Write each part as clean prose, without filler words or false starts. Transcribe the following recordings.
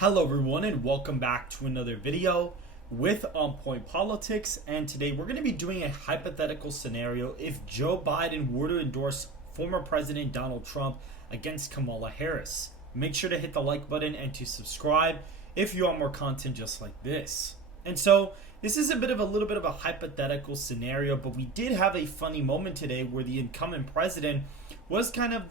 Hello everyone and welcome back to another video with On Point Politics, and today we're going to be doing a hypothetical scenario if Joe Biden were to endorse former President Donald Trump against Kamala Harris. Make sure to hit the like button and to subscribe if you want more content just like this. And so this is a little bit of a hypothetical scenario, but we did have a funny moment today where the incumbent president was kind of,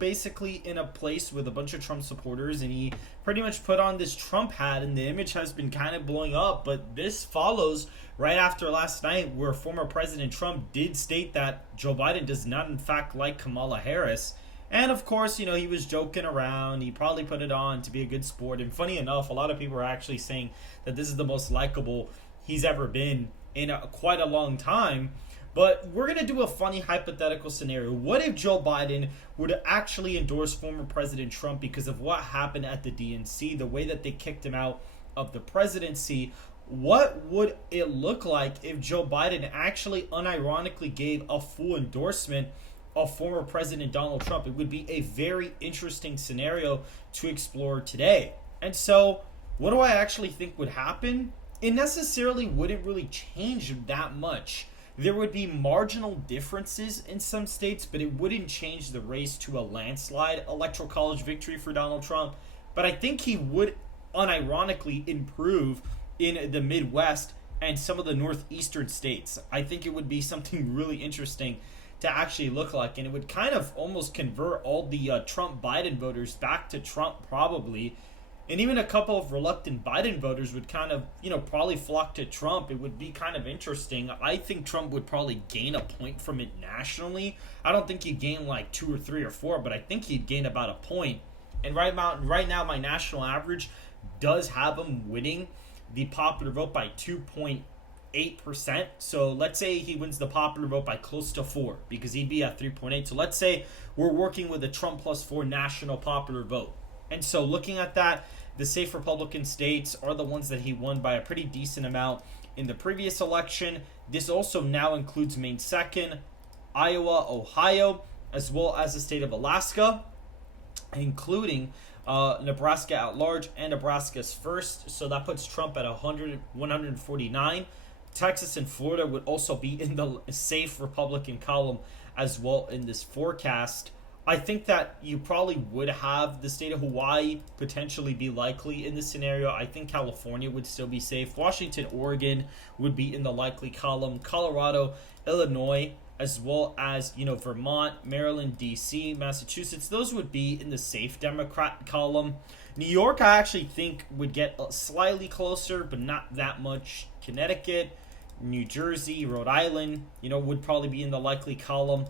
basically in a place with a bunch of Trump supporters, and he pretty much put on this Trump hat, and the image has been kind of blowing up. But this follows right after last night where former President Trump did state that Joe Biden does not in fact like Kamala Harris. And of course, he was joking around. He probably put it on to be a good sport. And funny enough, a lot of people are actually saying that this is the most likable he's ever been in quite a long time. But we're going to do a funny hypothetical scenario. What if Joe Biden were to actually endorse former President Trump because of what happened at the DNC, the way that they kicked him out of the presidency? What would it look like if Joe Biden actually unironically gave a full endorsement of former President Donald Trump? It would be a very interesting scenario to explore today. And so, what do I actually think would happen? It necessarily wouldn't really change that much. There would be marginal differences in some states, but it wouldn't change the race to a landslide electoral college victory for Donald Trump. But I think he would unironically improve in the Midwest and some of the northeastern states. I think it would be something really interesting to actually look like, and it would kind of almost convert all the Trump Biden voters back to Trump probably. And even a couple of reluctant Biden voters would kind of, probably flock to Trump. It would be kind of interesting. I think Trump would probably gain a point from it nationally. I don't think he'd gain like 2 or 3 or 4, but I think he'd gain about a point. And right now, my national average does have him winning the popular vote by 2.8%. So let's say he wins the popular vote by close to 4, because he'd be at 3.8. So let's say we're working with a Trump plus 4 national popular vote. And so looking at that, the safe Republican states are the ones that he won by a pretty decent amount in the previous election. This also now includes Maine 2nd, Iowa, Ohio, as well as the state of Alaska, including Nebraska at large and Nebraska's first. So that puts Trump at 149. Texas and Florida would also be in the safe Republican column as well in this forecast. I think that you probably would have the state of Hawaii potentially be likely in this scenario. I think California would still be safe. Washington, Oregon would be in the likely column. Colorado, Illinois, as well as, Vermont, Maryland, D.C., Massachusetts, those would be in the safe Democrat column. New York, I actually think, would get slightly closer, but not that much. Connecticut, New Jersey, Rhode Island, would probably be in the likely column.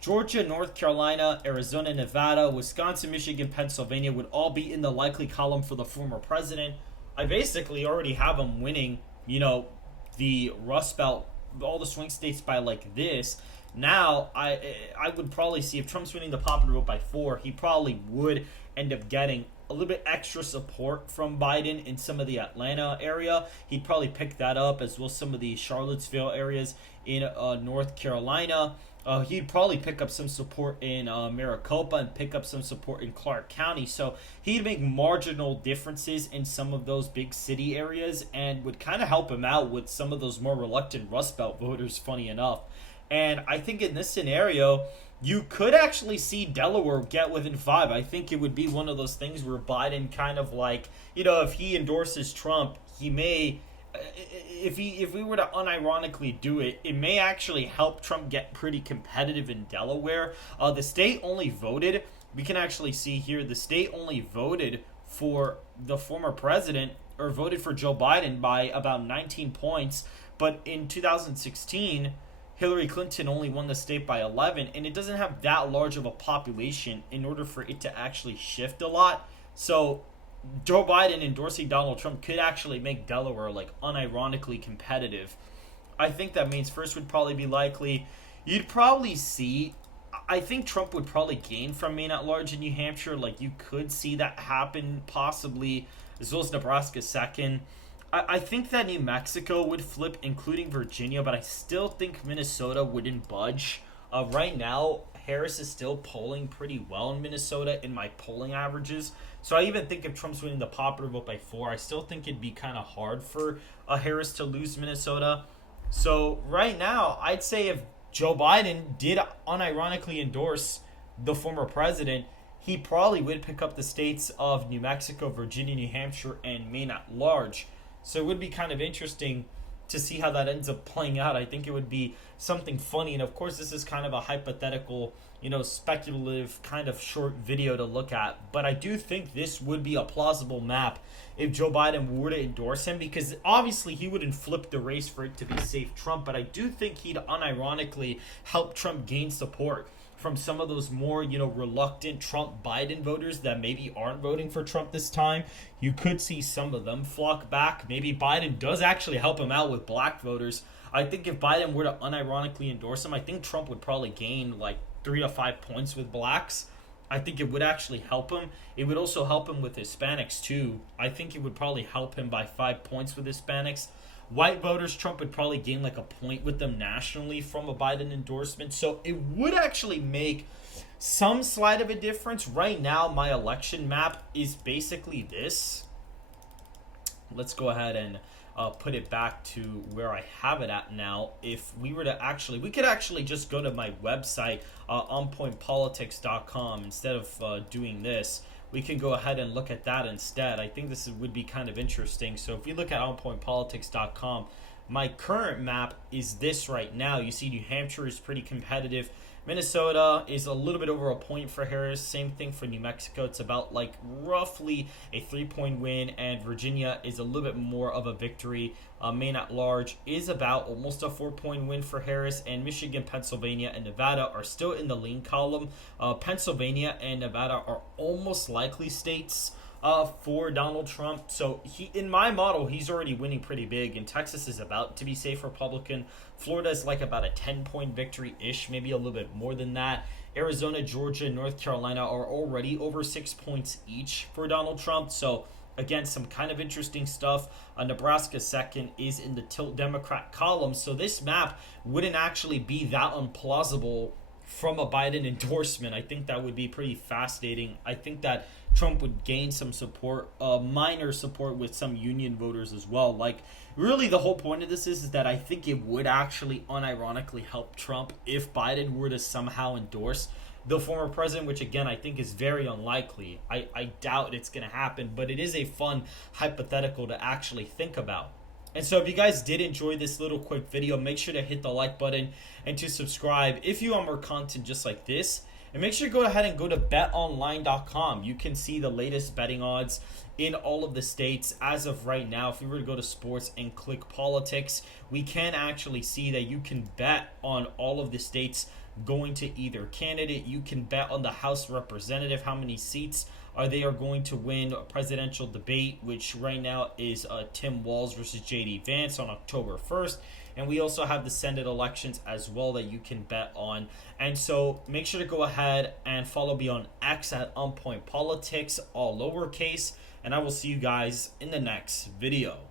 Georgia, North Carolina, Arizona, Nevada, Wisconsin, Michigan, Pennsylvania would all be in the likely column for the former president. I basically already have him winning, the Rust Belt, all the swing states by like this. Now, I would probably see if Trump's winning the popular vote by 4, he probably would end up getting a little bit extra support from Biden in some of the Atlanta area. He'd probably pick that up, as well as some of the Charlottesville areas in North Carolina. He'd probably pick up some support in Maricopa and pick up some support in Clark County. So he'd make marginal differences in some of those big city areas and would kind of help him out with some of those more reluctant Rust Belt voters, funny enough. And I think in this scenario, you could actually see Delaware get within 5. I think it would be one of those things where Biden kind of like, if he endorses Trump, he may... If we were to unironically do it, it may actually help Trump get pretty competitive in Delaware. The state only voted, we can actually see here, the state only voted for the former president, or voted for Joe Biden by about 19 points. But in 2016, Hillary Clinton only won the state by 11, and it doesn't have that large of a population in order for it to actually shift a lot. So Joe Biden endorsing Donald Trump could actually make Delaware unironically competitive. I think that Maine's first would probably be likely. You'd probably see, I think Trump would probably gain from Maine at large in New Hampshire. You could see that happen possibly, as well as Nebraska second. I think that New Mexico would flip, including Virginia, but I still think Minnesota wouldn't budge. Right now, Harris is still polling pretty well in Minnesota in my polling averages. So I even think if Trump's winning the popular vote by 4, I still think it'd be kind of hard for Harris to lose Minnesota. So right now, I'd say if Joe Biden did unironically endorse the former president, he probably would pick up the states of New Mexico, Virginia, New Hampshire, and Maine at large. So it would be kind of interesting to see how that ends up playing out. I think it would be something funny. And of course, this is kind of a hypothetical, speculative kind of short video to look at. But I do think this would be a plausible map if Joe Biden were to endorse him, because obviously he wouldn't flip the race for it to be safe Trump. But I do think he'd unironically help Trump gain support from some of those more, reluctant Trump-Biden voters that maybe aren't voting for Trump this time. You could see some of them flock back. Maybe Biden does actually help him out with black voters. I think if Biden were to unironically endorse him, I think Trump would probably gain like 3 to 5 points with blacks. I think it would actually help him. It would also help him with Hispanics too. I think it would probably help him by 5 points with Hispanics. White voters, Trump would probably gain like a point with them nationally from a Biden endorsement. So it would actually make some slight of a difference. Right now, my election map is basically this. Let's go ahead and put it back to where I have it at now. If we were to actually, we could actually just go to my website, onpointpolitics.com, instead of doing this. We can go ahead and look at that instead. I think this would be kind of interesting. So if we look at onpointpolitics.com, my current map is this right now. You see New Hampshire is pretty competitive. Minnesota is a little bit over a point for Harris. Same thing for New Mexico. It's about like roughly a 3-point win. And Virginia is a little bit more of a victory. Maine at large is about almost a 4-point win for Harris. And Michigan, Pennsylvania, and Nevada are still in the lean column. Pennsylvania and Nevada are almost likely states for Donald Trump. So in my model, he's already winning pretty big. And Texas is about to be safe Republican. Florida is like about a 10-point victory-ish, maybe a little bit more than that. Arizona, Georgia, and North Carolina are already over 6 points each for Donald Trump. So again, some kind of interesting stuff. Nebraska second is in the tilt Democrat column. So this map wouldn't actually be that implausible from a Biden endorsement. I think that would be pretty fascinating. I think that Trump would gain some support, minor support with some union voters as well. Like, really the whole point of this is that I think it would actually unironically help Trump if Biden were to somehow endorse the former president, which again I think is very unlikely. I doubt it's going to happen, but it is a fun hypothetical to actually think about. And so if you guys did enjoy this little quick video, make sure to hit the like button and to subscribe if you want more content just like this. And make sure to go ahead and go to betonline.com. You can see the latest betting odds in all of the states as of right now. If we were to go to sports and click politics, we can actually see that you can bet on all of the states going to either candidate. You can bet on the House representative, how many seats they are going to win a presidential debate, which right now is Tim Walz versus J.D. Vance on October 1st. And we also have the Senate elections as well that you can bet on. And so make sure to go ahead and follow me on X at onpointpolitics, all lowercase. And I will see you guys in the next video.